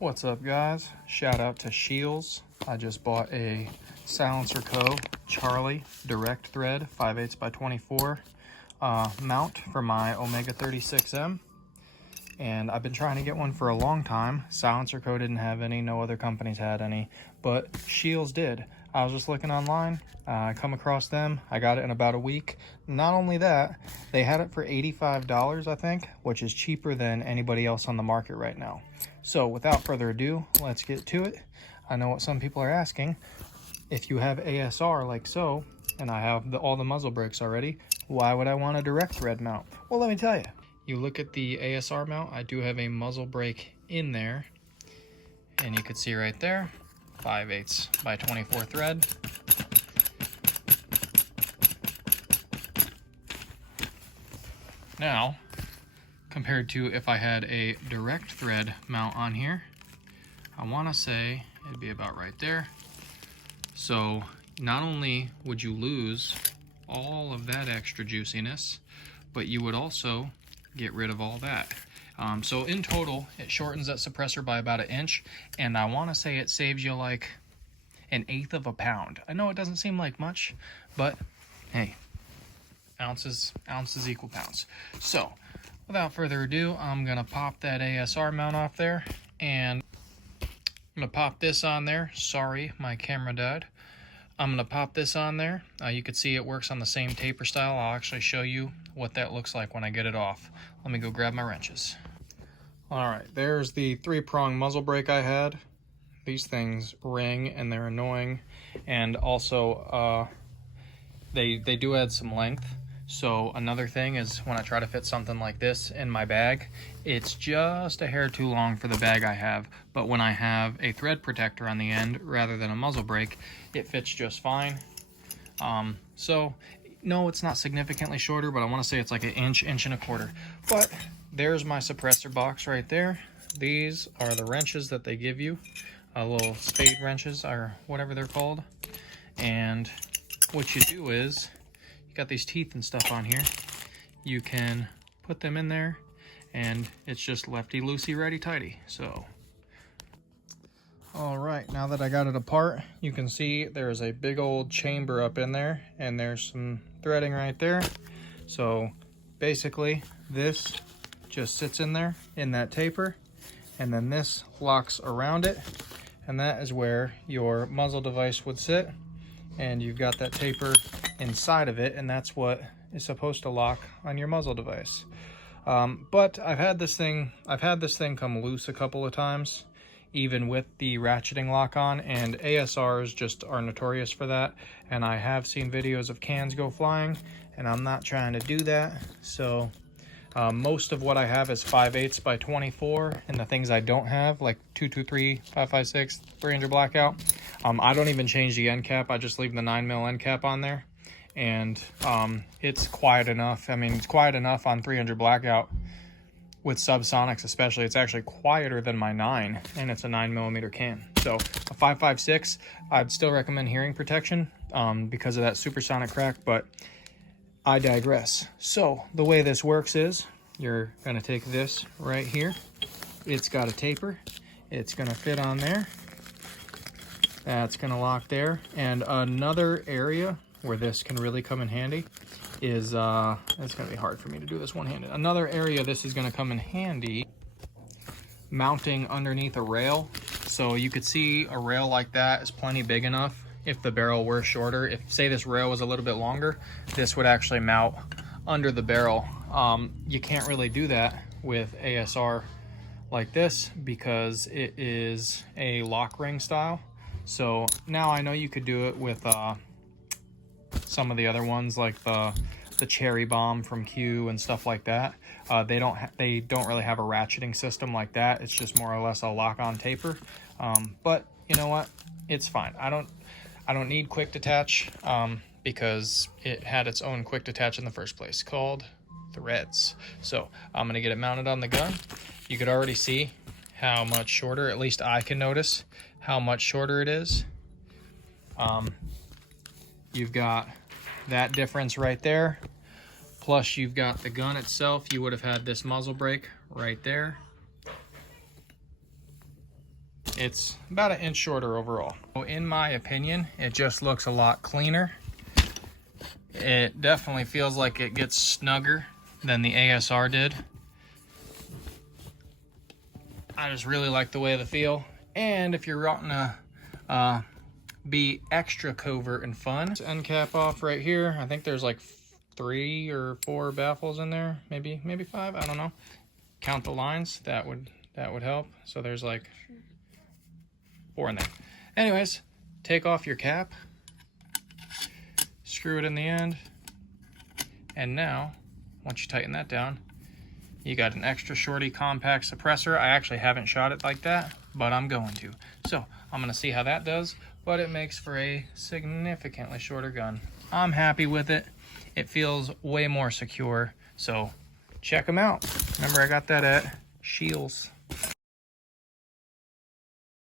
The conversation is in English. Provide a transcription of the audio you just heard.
What's up, guys? Shout out to Scheels. I just bought a Silencer Co. Charlie direct thread 5/8 by 24 mount for my Omega 36M, and I've been trying to get one for a long time. Silencer Co. didn't have any, no other companies had any, but Scheels did. I was just looking online, I come across them, I got it in about a week. Not only that, they had it for $85, I think, which is cheaper than anybody else on the market right now. So without further ado, let's get to it. I know what some people are asking. If you have ASR like so, and I have all the muzzle brakes already, why would I want a direct thread mount? Well, let me tell you. You look at the ASR mount, I do have a muzzle brake in there, and you can see right there, 5/8 by 24 thread. Now, compared to if I had a direct thread mount on here, I want to say it'd be about right there. So not only would you lose all of that extra juiciness, but you would also get rid of all that. So in total, it shortens that suppressor by about 1 inch, and I want to say it saves you like 1/8 of a pound. I know it doesn't seem like much, but hey, ounces equal pounds. So without further ado, I'm gonna pop that ASR mount off there, and I'm gonna pop this on there. Sorry, my camera died. I'm gonna pop this on there. You can see it works on the same taper style. I'll actually show you what that looks like when I get it off. Let me go grab my wrenches. All right, there's the 3-prong muzzle brake I had. These things ring and they're annoying, and also they do add some length. So another thing is when I try to fit something like this in my bag, it's just a hair too long for the bag I have. But when I have a thread protector on the end rather than a muzzle brake, it fits just fine. So no, it's not significantly shorter, but I want to say it's like 1 inch, 1.25 inches. But there's my suppressor box right there. These are the wrenches that they give you, little spade wrenches or whatever they're called. And what you do is, you got these teeth and stuff on here. You can put them in there, and it's just lefty loosey, righty tighty. So, all right, now that I got it apart, you can see there's a big old chamber up in there, and there's some threading right there. So basically, this just sits in there in that taper, and then this locks around it, and that is where your muzzle device would sit. And you've got that taper inside of it, and that's what is supposed to lock on your muzzle device. But I've had this thing come loose a couple of times, even with the ratcheting lock on, and ASRs just are notorious for that. And I have seen videos of cans go flying, and I'm not trying to do that. So most of what I have is 5/8 by 24, and the things I don't have, like 223, 556, 300 blackout, I don't even change the end cap. I just leave the 9mm end cap on there, and it's quiet enough. I mean, it's quiet enough on 300 blackout with subsonics especially. It's actually quieter than my 9, and it's a 9mm can. So a 556, I'd still recommend hearing protection because of that supersonic crack, but I digress. So the way this works is you're gonna take this right here. It's got a taper. It's gonna fit on there. That's gonna lock there. And another area where this can really come in handy is, it's gonna be hard for me to do this one-handed. Another area this is gonna come in handy, mounting underneath a rail. So you could see a rail like that is plenty big enough. If the barrel were shorter, if say this rail was a little bit longer, this would actually mount under the barrel. You can't really do that with ASR like this because it is a lock ring style. So now I know you could do it with some of the other ones, like the Cherry Bomb from Q and stuff like that. They don't really have a ratcheting system like that. It's just more or less a lock-on taper. But you know what? It's fine. I don't need quick detach because it had its own quick detach in the first place called threads. So I'm gonna get it mounted on the gun. You could already see how much shorter, at least I can notice how much shorter it is. You've got that difference right there. Plus you've got the gun itself. You would have had this muzzle brake right there. it's about 1 inch shorter overall. So in my opinion, it just looks a lot cleaner. It definitely feels like it gets snugger than the ASR did. I just really like the way the feel. And if you're wanting to be extra covert and fun, end cap off right here. I think there's like 3 or 4 baffles in there, maybe 5. I don't know. Count the lines. That would help. So there's like 4 in there. Anyways, take off your cap, screw it in the end, and now once you tighten that down, you got an extra shorty compact suppressor. I actually haven't shot it like that, but I'm going to. So I'm gonna see how that does, but it makes for a significantly shorter gun. I'm happy with it. It feels way more secure. So check them out. Remember, I got that at Scheels.